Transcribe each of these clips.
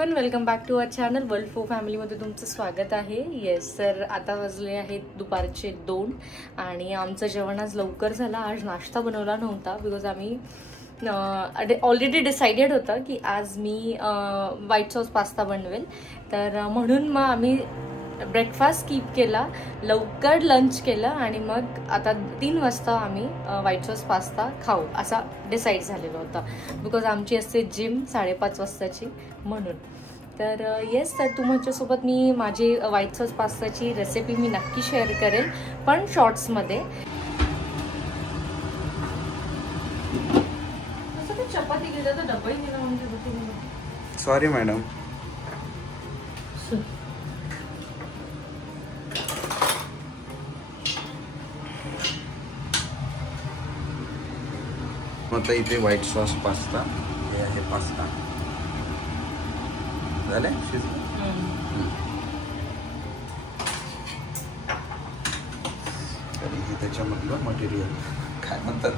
Everyone, welcome back to our channel world फो फॅमिलीमध्ये तुमचं स्वागत आहे. येस सर, आता वाजले आहेत दुपारचे 2 आणि आमचं जेवण आज लवकर झालं. आज नाश्ता बनवला नव्हता बिकॉज आम्ही ऑलरेडी डिसाइडेड होतं की आज मी व्हाईट सॉस पास्ता बनवेल, तर म्हणून मग आम्ही ब्रेकफास्ट स्किप केला, लवकर लंच केलं आणि मग आता 3 वाजता आम्ही व्हाईट सॉस पास्ता खाऊ असा डिसाईड झालेला होता बिकॉज आमची असते जिम 5:30 वाजताची म्हणून. तर येस सर, तुमच्यासोबत मी माझी व्हाईट सॉस पास्ताची रेसिपी मी नक्की शेअर करेल, पण शॉर्ट्समध्ये. चपाती घेतला तर डब्बाही गेला म्हणजे. Sorry madam. आता इथे व्हाईट सॉस पास्ता हे आहे. पास्ता झाले तरी हे त्याच्यामधलं मटेरियल काय म्हणतात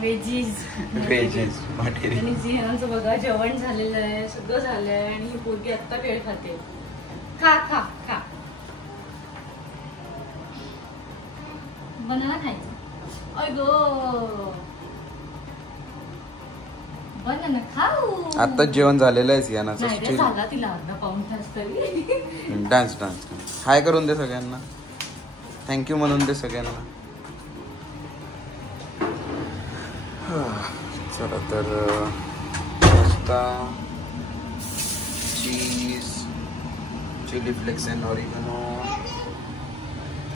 व्हेजीज मटेरियल. आणि जिहानचं बघा जेवण झालेलं आहे, सगळं झालं आहे आणि ही पोरगी आत्ता केळ खाते. खा खा खा, बनाना खायचं. अय गो, बनाना खाऊ. आता जेवण झालेलं आहे सियानाचं. झाला तिला अर्धा पाऊण तास तरी. डान्स हाय करून दे सगळ्यांना, थँक्यू म्हणून दे सगळ्यांना. चला तर pasta, cheese, chilli flakes and oregano.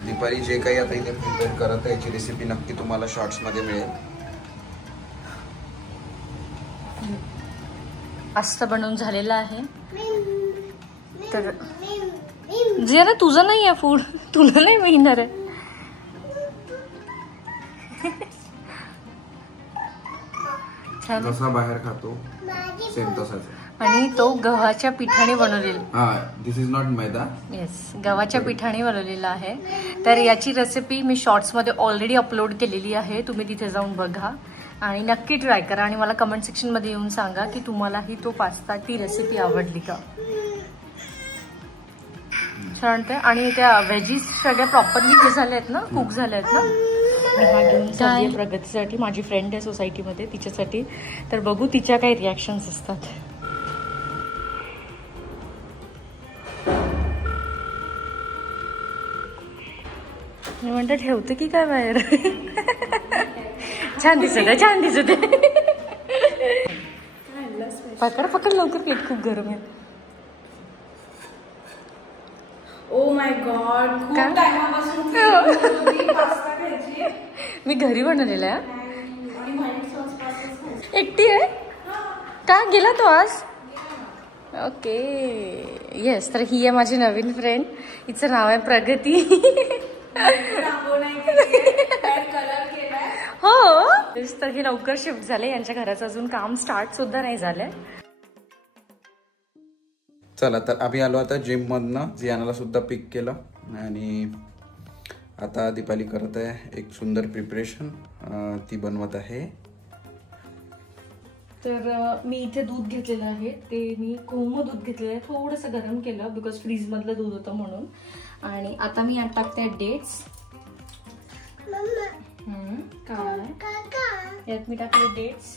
दुपारी जे काही आता इथे प्रिपेअर करत आहे याची रेसिपी नक्की तुम्हाला शॉर्ट्स मध्ये मिळेल. पास्ता बनवून झालेला आहे. तर जे ना तुझं नाही आहे फूड, तुला नाही मिळणार आहे. जसा बाहेर खातो सेम तसाच. आणि तो गव्हाच्या पिठाने बनवलेला. दिस इज नॉट मैदा. येस, गव्हाच्या पिठाने बनवलेला आहे. तर याची रेसिपी मी शॉर्ट्समध्ये ऑलरेडी अपलोड केलेली आहे, तुम्ही तिथे जाऊन बघा आणि नक्की ट्राय करा आणि मला कमेंट सेक्शनमध्ये येऊन सांगा की तुम्हालाही तो पास्ता, ती रेसिपी आवडली का. छान. आणि त्या व्हेजीज सगळ्या प्रॉपरली हे झाल्या आहेत ना, कुक झाल्या आहेत ना. मी हा घेऊन चालली आहे प्रगतीसाठी, माझी फ्रेंड आहे सोसायटीमध्ये तिच्यासाठी. तर बघू तिच्या काय रिॲक्शन्स असतात. मी म्हणते ठेवते की काय बाहेर. छान दिसत आहे, छान दिसत आहे. पकड पकड लवकर, केक खूप गरम आहे. ओ माय गॉड, खूप टाइमपासून पास्ता खायची. मी घरी बनवलेला आहे. एकटी आहे का? गेला तो आज? ओके. येस, तर ही आहे माझी नवीन फ्रेंड. हिचं नाव आहे प्रगती. हो, तर ही लवकर शिफ्ट झाले. यांच्या घराचं अजून काम स्टार्ट सुद्धा नाही झालंय. चला तर आम्ही आलो आता जिम मधनं. जियानाला सुद्धा पिक केलं आणि आता दीपाली करत आहे एक सुंदर प्रिपरेशन, ती बनवत आहे. तर मी इथे दूध घेतलेलं आहे, ते मी कोमट दूध घेतलेलं आहे, थोडंसं गरम केलं बिकॉज फ्रीज मधलं दूध होतं म्हणून. आणि आता मी यात टाकते डेट्स. काय यात मी टाकले डेट्स.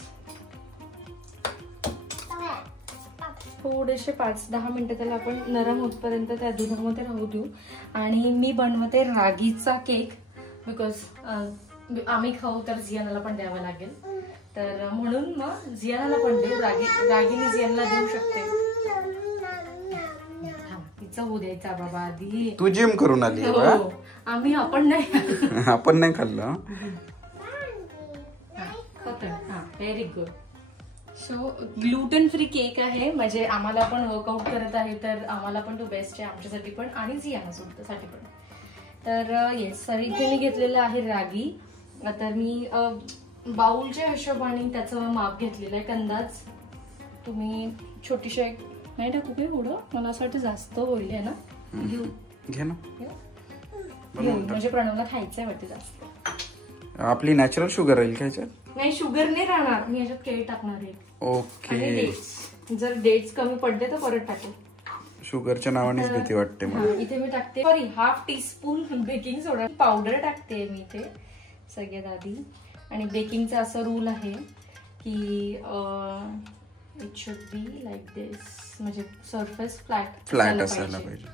थोडेसे 5-10 मिनिटं त्याला आपण नरम होतपर्यंत त्या दुधामध्ये राहू देऊ. आणि मी बनवते रागीचा केक बिकॉज आम्ही खाऊ तर जियानाला पण द्यावं लागेल, तर म्हणून मग जियानाला पण देऊ. रागीने जियानला देऊ शकते. तिचा होऊ द्यायचा बाबा आधी. तू जिम करून आली. आम्ही आपण नाही खाल्लं. Very good. So gluten free cake आहे, म्हणजे आम्हाला पण वर्कआउट करत आहे तर आम्हाला पण तो बेस्ट आहे, आमच्यासाठी पण आणि जियाना साठी पण. तर येस सर, इथे मी घेतलेलं आहे रागी. तर मी बाउलच्या हिशोबाने त्याचं माप घेतलेलं आहे, अंदाज. तुम्ही छोटीशी एक नाही टाकू काय एवढं, मला असं वाटतं जास्त होईल आहे ना. घे ना, म्हणजे प्रणवला खायचंय वाटतं जास्त. आपली नॅचरल शुगर राहील का याच्यात? नाही, शुगर नाही राहणार. मी याच्यात केळी टाकणार आहे. ओके. जर डेट्स कमी पडले तर परत टाकेल. शुगरच्या नावानेच भीती वाटते मला. इथे मी टाकते सॉरी हाफ टीस्पून बेकिंग सोडा पावडर टाकते मी इथे सगळ्यात आधी. आणि बेकिंगचा असा रूल आहे की इट शुड बी लाईक दिस, म्हणजे सरफेस फ्लॅट असायला पाहिजे.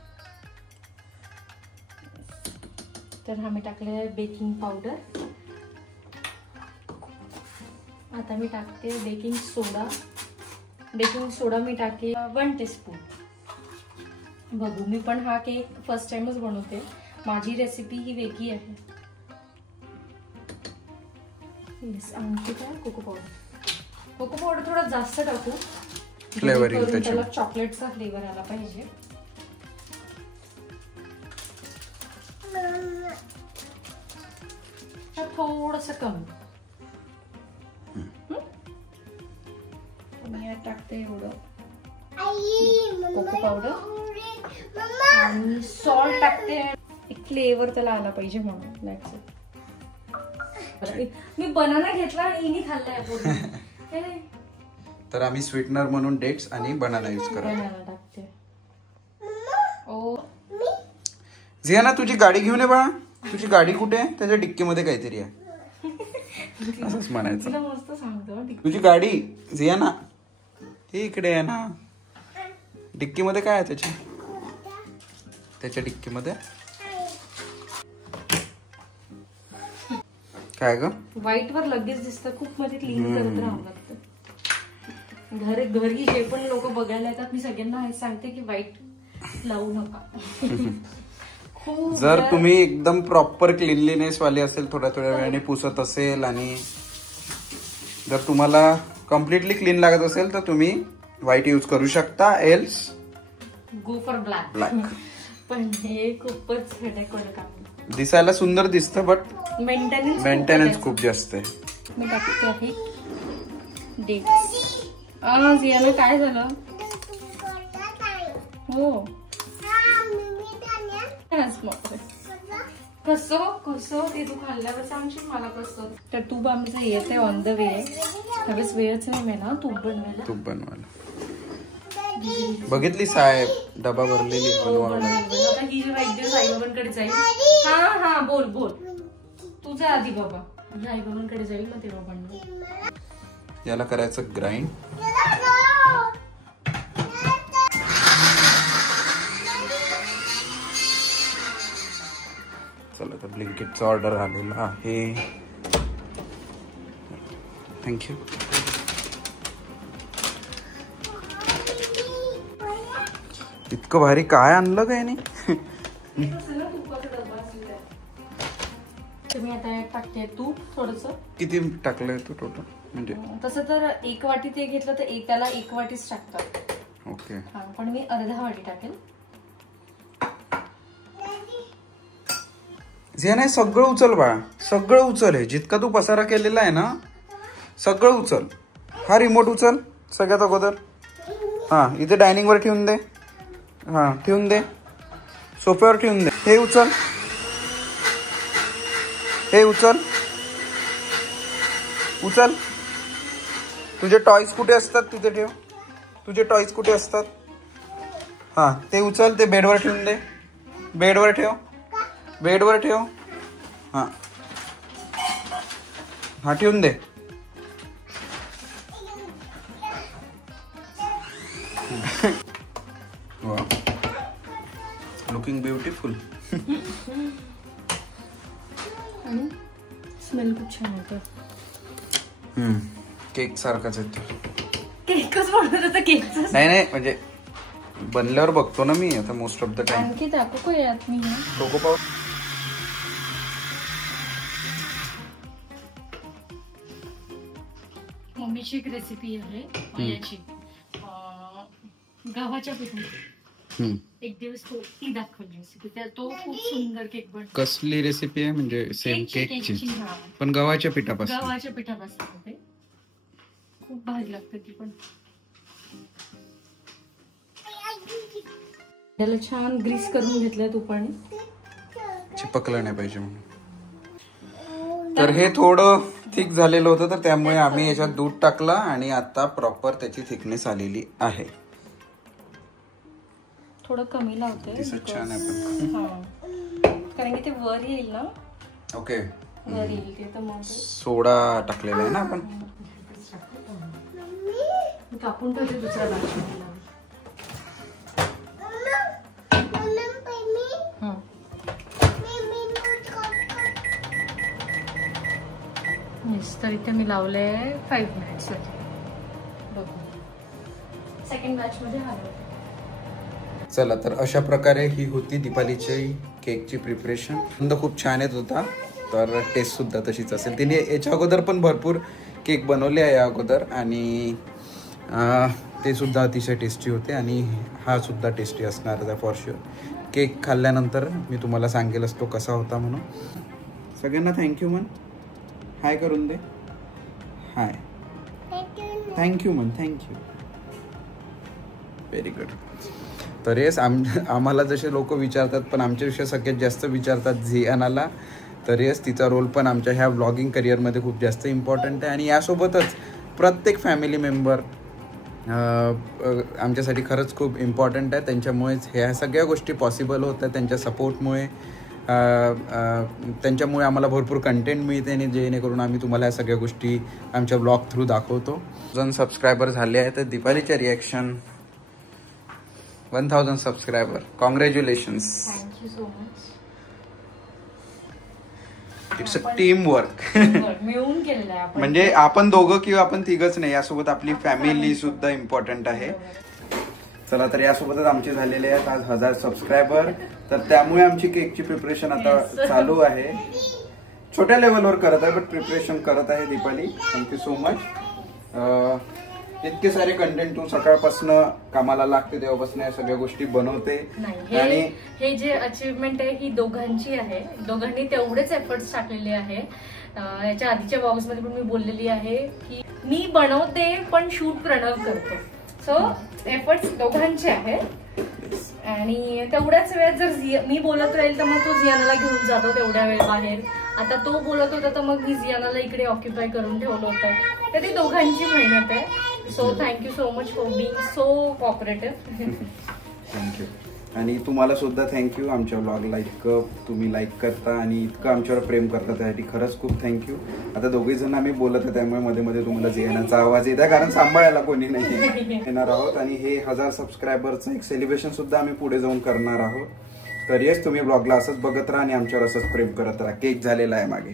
तर हा मी टाकलेला आहे बेकिंग पावडर. आता मी टाकते बेकिंग सोडा. बेकिंग सोडा मी टाकते 1 टीस्पून. बघू, मी पण हा केक फर्स्ट टाइमच बनवते. माझी रेसिपी ही वेगळी आहे. येस, आणखी काय कोको पावडर. कोको पावडर थोडा जास्त टाकू, फ्लेवर त्याला चॉकलेटचा फ्लेवर आला पाहिजे. थोडस कमी. मी टाकते एवढं कोको पावडर आणि सॉल्ट टाकते. एक फ्लेवर त्याला आला पाहिजे म्हणून. That's it. मी बनाना घेतला आणि इनी खाल्लाय. तर आम्ही स्वीटनर म्हणून डेट्स आणि बनाना यूज करतो. बनाना टाकते. ओ झियाना, तुझी गाडी घेऊन ये बाळा. तुझी गाडी कुठे आहे? त्याच्या डिक्कीमध्ये काहीतरी आहे. असंच म्हणायचं. मस्त सांगतो. तुझी गाडी झियाना ही इकडे आहे ना. डिक्कीमध्ये काय आहे त्याच्या डिक्कीमध्ये काय ग? व्हाईट वर लगेच दिसतं. खूप मध्ये क्लीन करत राहावं लागतं. घरी जे पण लोक बघायला येतात मी सगळ्यांना हे सांगते की व्हाईट लावू नका. जर तुम्ही एकदम प्रॉपर क्लीनलीनेस वाली असेल, थोड्या वेळाने पुसत असेल आणि जर तुम्हाला कम्प्लिटली क्लीन लागत असेल तर तुम्ही व्हाईट यूज करू शकता. Else go for black. पण हे खूपच हेडेक वालं काम. दिसायला सुंदर दिसतं बट मेंटेनन्स खूप जास्त आहे. मी टाकते आहे डेट्स. झियाना काय झालं? हो कसं ते तू खाल्ल्यावर सांगशील मला कसं. तर तूप आमचं येते ऑन द वे. त्यावेळेस वेळच नाही ना तूप बनवायला. बघितली साहेब डबा भरलेली. आता ही जेव्हा एक दिवस आईबाबांकडे जाईल. हा बोल तुझा आधी बाबा. आईबाबांकडे जाईल मग तेव्हा बनवेल. याला करायचं ग्राइंड. चला तर ब्लिंकिटचा ऑर्डर आलेला आहे. थँक्यू. इतकं भारी काय आणलं काय नाही. मी आता टाकते तूप थोडस. किती टाकलंय तू टोटल? म्हणजे तसं तर 1 वाटी ते घेतलं तर त्याला 1 वाटीच टाकतात. ओके. पण मी अर्धा वाटी टाकेल. झियाना सगळं उचल बाळा. सगळं उचल. आहे जितका तू पसारा केलेला आहे ना सगळं उचल. हा रिमोट उचल सगळ्यात अगोदर. हा इथे डायनिंग वर ठेवून दे. हा ठेवून दे. सोफ्यावर ठेवून दे. हे उचल. हे उचल. उचल. तुझे टॉयज कुठे असतात तिथे ठेव. तुझे टॉयज कुठे असतात? हा ते उचल. ते बेडवर ठेवून दे. बेडवर ठेव. बेडवर ठेव. हा हा ठेवून दे. Looking beautiful. स्मेल खूप छान होतं. केक सारखाच येतो. केकच बनवत होता. केकच नाही म्हणजे बनल्यावर बघतो ना मी आता मोस्ट ऑफ द टाइम. आणखी दाखवू का यात मी कोको पावडर. मम्मीची एक रेसिपी आहे याची गव्हाच्या पिठाची. एक दिवस ती दाखवली रेसिपी. तो खूप सुंदर केक बनतो. कसली रेसिपी आहे? म्हणजे सेम केकची पण गव्हाच्या पिठापासून. गव्हाच्या पिठापासून ते खूप भारी लागतं ती पण. त्याला छान ग्रीस करून घेतलंय तुपाने. चिपकलं नाही पाहिजे म्हणून. तर हे थोडं थिक झालेलं होतं, तर त्यामुळे आम्ही याच्यात दूध टाकलं आणि आता प्रॉपर त्याची थिकनेस आलेली आहे. थोडं कमी लावते दिसत छान आहे पण. कारण की ते वर येईल ना. ओके. वर येईल ते तर मग सोडा टाकलेला आहे ना आपण. कापून ठेवते दुसरा भाजी. तर इथे मी लावले 5 मिनिट्स. सेकंड बॅच मध्ये हलवते. चला, तर अशा प्रकारे ही होती दीपालीची केकची प्रिपरेशन. खूप छान येत होता, तर टेस्ट सुद्धा तशीच असेल. तिने याच्या अगोदर पण भरपूर केक बनवले आहे या अगोदर आणि ते सुद्धा अतिशय टेस्टी होते आणि हा सुद्धा टेस्टी असणार आहे फॉर शुअर. केक खाल्ल्यानंतर मी तुम्हाला सांगेलच तो कसा होता म्हणून. सगळ्यांना थँक्यू म्हण. हाय करून दे. हाय. थँक्यू म्हण. थँक्यू. Very good. तर येस, आम्हाला जसे लोक विचारतात पण आमच्याविषयी सगळ्यात जास्त विचारतात झियानाला. तर येस, तिचा रोल पण आमच्या ह्या व्लॉगिंग करिअरमध्ये खूप जास्त इम्पॉर्टंट आहे आणि यासोबतच प्रत्येक फॅमिली मेंबर आमच्यासाठी खरंच खूप इम्पॉर्टंट आहे. त्यांच्यामुळेच ह्या सगळ्या गोष्टी पॉसिबल होत आहेत. त्यांच्या सपोर्टमुळे, त्यांच्यामुळे आम्हाला भरपूर कंटेंट मिळते आणि जेणेकरून आम्ही तुम्हाला या सगळ्या गोष्टी आमच्या ब्लॉग थ्रू दाखवतो. 1000 सबस्क्रायबर झाले आहेत. तर दीपालीच्या reaction 1000 subscriber. Congratulations. Thank you so much. It's a team work. मिळून केलेलं आहे आपण. म्हणजे आपण दोघं किंवा आपण तिघच नाही, यासोबत आपली फॅमिली सुद्धा इम्पॉर्टंट आहे. चला, तर यासोबतच आमचे झालेले आहेत आज 1000 सबस्क्रायबर. तर त्यामुळे आमची केकची प्रिपरेशन आता चालू आहे. छोट्या लेवलवर करत आहे, बट प्रिपरेशन करत आहे दीपाली. Thank you so much. इतके सारे कंटेंट तू सकाळपासून कामाला लागते तेव्हापासून या सगळ्या गोष्टी बनवते. आणि हे जे अचीवमेंट आहे ही दोघांची आहे. दोघांनी तेवढेच एफर्ट्स टाकलेले आहे. याच्या आधीच्या व्लॉग्स मध्ये पण मी बोललेली आहे की मी बनवते पण शूट प्रणव करतो. सो एफर्ट्स दोघांचे आहेत. आणि तेवढ्याच वेळात जर मी बोलत राहील तर मग तो झियानाला घेऊन जातो तेवढ्या वेळ बाहेर. आता तो बोलत होता तर मग मी झियानाला इकडे ऑक्युपाय करून ठेवलं होतं. तर ती दोघांची मेहनत आहे. So thank you so much for being so cooperative. Thank you. आणि तुम्हाला सुद्धा थँक्यू. आमच्या व्लॉगला इतकं तुम्ही लाईक करता आणि इतकं आमच्यावर प्रेम करता त्यासाठी खरंच खूप थँक्यू. आता दोघे जण आम्ही बोलत आहे त्यामुळे मध्ये मध्ये तुम्हाला झियानाचा आवाज येत आहे, कारण सांभाळायला कोणी नाही येणार आहोत. आणि हे 1000 सबस्क्रायबरचं एक सेलिब्रेशन सुद्धा आम्ही पुढे जाऊन करणार आहोत. तर येस, तुम्ही ब्लॉगला असंच बघत राहा आणि आमच्यावर असंच प्रेम करत राहा. केक झालेला आहे मागे.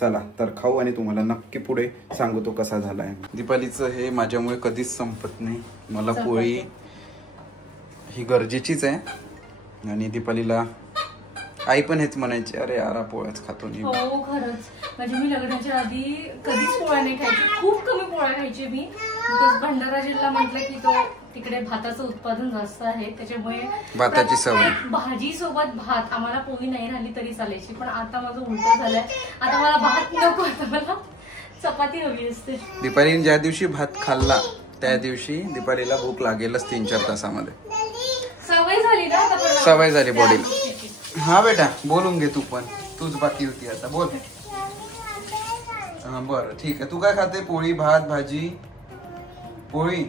चला, तर खाऊ आणि तुम्हाला नक्की पुढे सांगू तो कसा झालाय. दीपालीचं हे माझ्यामुळे कधीच संपत नाही. मला पोळी ही गरजेचीच आहे. आणि दीपालीला आई पण हेच म्हणायची, अरे यार पोळ्याच खातो नाही. हो खरंच. म्हणजे मी लग्नाच्या आधी कधीच पोळ्या नाही खायची. खूप कमी पोळ्या खायची मी. बिकॉज भंडारा जिल्हा म्हटलं की तो तिकडे भाताचं उत्पादन जास्त आहे, त्याच्यामुळे भाताची सवय. भाजी सोबत भात, आम्हाला पोळी नाही राहिली तरी चालायची. पण आता माझं उलट झालंय. आता मला भात नको, आता मला चपाती हवी असते. दीपालीने ज्या दिवशी भात खाल्ला त्या दिवशी दीपालीला भूक लागेलच 3-4 तासामध्ये. सवय झाली ना आता. सवय झाली बॉडीला. हा बेटा, बोलून घे तू पण. तूच बाकी होती आता, बोल. हा बरं ठीक आहे. तू काय खाते? पोळी, भात, भाजी, पोळी.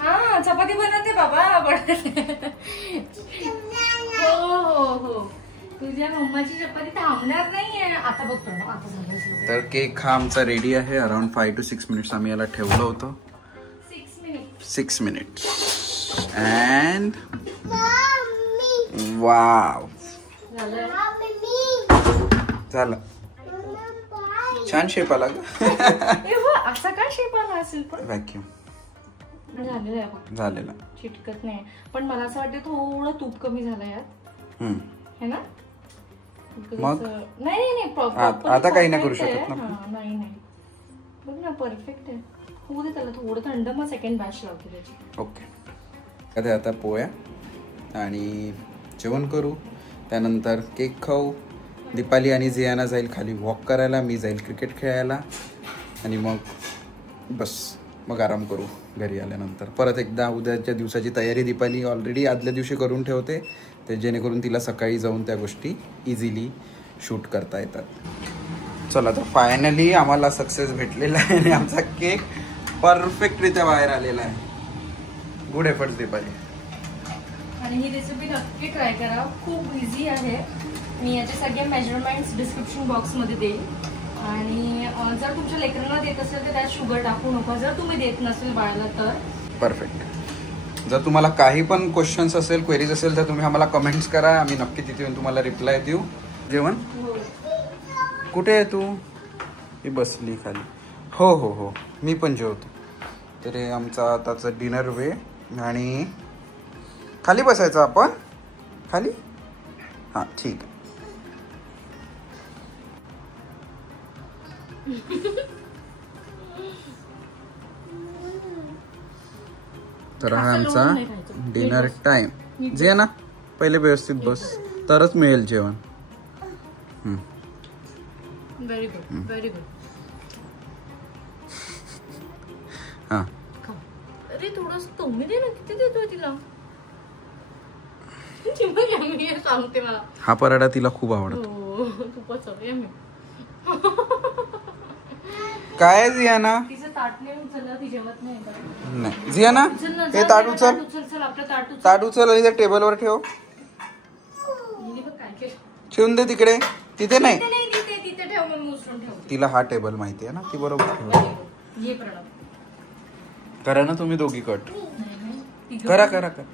हा चपाती बनवते बाबा. हो हो हो, तुझ्या मम्माची चपाती थांबणार नाहीये. आता बघतो ना, आता झालं. तर केक हा आमचा रेडी आहे. अराउंड 5 to 6 मिनिट्स आम्ही याला ठेवलं होतं. 6 मिनिट्स. अँड वाव, झालं. छान शेप आला. असा काय शेप आला असेल पण. व्हॅक्यूम झालेला, चिटकत नाही. पण मला असं वाटतं थोडं तूप कमी झालं यात, है ना? मग नाही आता काही नाही करू शकत ना. नाही बघ ना, परफेक्ट आहे. होऊ दे त्याला थोडं थंड, मग सेकंड बॅच लावते त्याची. ओके. आता पोळ्या आणि जेवण करू, त्यानंतर केक खाऊ. दीपाली आणि झियाना जाईल खाली वॉक करायला, मी जाईल क्रिकेट खेळायला आणि मग बस, मग आराम करू घरी आल्यानंतर. परत एकदा उद्याच्या दिवसाची तयारी दीपाली ऑलरेडी आदल्या दिवशी करून ठेवते, ते जेणेकरून तिला सकाळी जाऊन त्या गोष्टी इझिली शूट करता येतात. चला तर फायनली आम्हाला सक्सेस भेटलेला आहे आणि आमचा केक परफेक्टरित्या बाहेर आलेला आहे. Good efforts Deepali. आणि ही रेसिपी नक्की ट्राय करा, खूप इझी आहे. मी याचे सगळे मेजरमेंट्स डिस्क्रिप्शन बॉक्समध्ये देईन. आणि जर तुमच्या लेकरांना देत असेल तर त्यात शुगर टाकू नका, जर तुम्ही देत नसेल बाळाला तर. परफेक्ट. जर तुम्हाला काही पण क्वेश्चन्स असेल, क्वेरीज असेल तर तुम्ही आम्हाला कमेंट्स करा, आम्ही नक्की तिथे येऊन तुम्हाला रिप्लाय देऊ. जेवण कुठे आहे तू? ही बसली खाली. हो हो हो, मी पण जेवतो. तरी आमचा आताचा डिनर वे. आणि खाली बसायचं आपण, खाली. हां ठीक आहे. तर हा आमचा डिनर टाइम. जे ना पहिले व्यवस्थित बस तरच मिळेल जेवण. Very good, very good. हां अरे थोडंसं तुम्ही दे ना, किती देतोय तिला? मी सांगते मला हा पराठा तिला खूप आवडतो. खूपच मी काय जियाना? तिचं ताट नाही उचललं, ती जेवत नाही. नाही जियाना, हे ताट उचल, ताट उचल आणि त्या टेबलवर ठेव. ठेवून दे तिकडे, तिथे नाही. तिथे ठेव, मग उचलून ठेव. तिला हा टेबल माहिती आहे ना, ती बरोबर ठेव. करा ना तुम्ही दोघी कट. करा करा करा.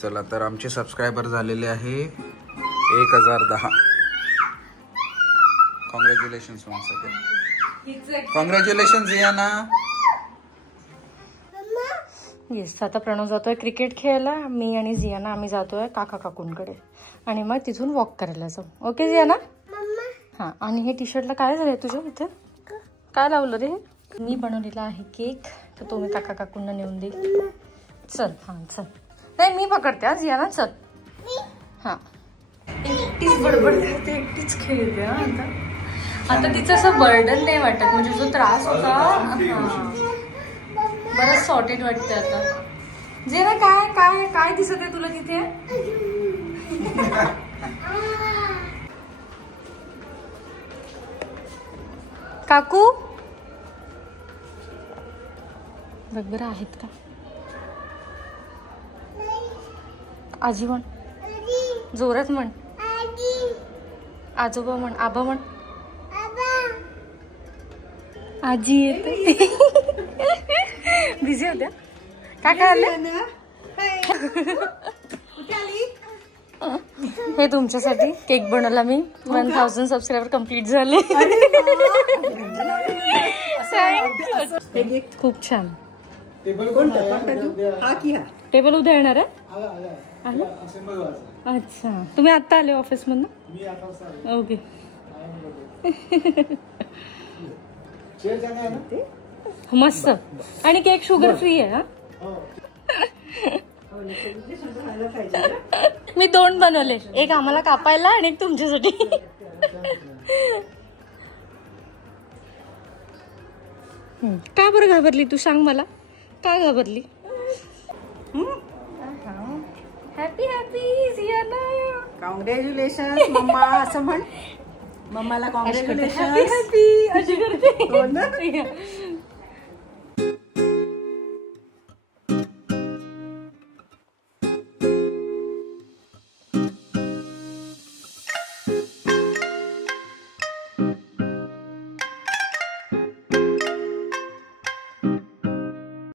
चला तर आमचे सबस्क्रायबर झालेले आहे 1010. Congratulations once again. Congratulation Jiyana. Yes, आता प्रणव जातोय क्रिकेट खेळायला. मी आणि जियाना आम्ही जातोय काका काकूंकडे आणि मग तिथून वॉक करायला जाऊ. ओके जियाना? हां. आणि हे टी शर्टला काय झालंय तुझ्या इथे? काय लावलं रे? मी बनवलेला आहे केक, तर तो मी काका काकूंना नेऊन देईल. चल. हां चल. नाही मी पकडते आज जियाना. चल. हां. एकटीच बडबड करते, एकटीच खेळते. आता तिचं असं बर्डन नाही वाटत, म्हणजे जो त्रास होता बरंच सॉर्टेड वाटतं आता. जियाना काय काय काय दिसत आहे तुला तिथे? काकू बघ बरं आहेत का? आजी म्हण, जोरात म्हण. आजोबा म्हण, आबा म्हण. आजी येते. बिझी होत्या काय काय? हे तुमच्यासाठी केक बनवला मी. 1000 सबस्क्रायबर कम्प्लीट झाले. खूप छान. टेबल उद्या येणार आहे? अच्छा, तुम्ही आता आले ऑफिस मधून? ओके. मस्त. आणि केक शुगर फ्री आहे. मी 2 बनवले, एक आम्हाला कापायला आणि एक तुमच्यासाठी. का बरं घाबरली तू? सांग मला, का घाबरली? Happy happy Jiyana. Congratulation mamma असं म्हण. मम्माला कॉंग्रॅच्युलेशन. हॅपी हॅपी अशी करते.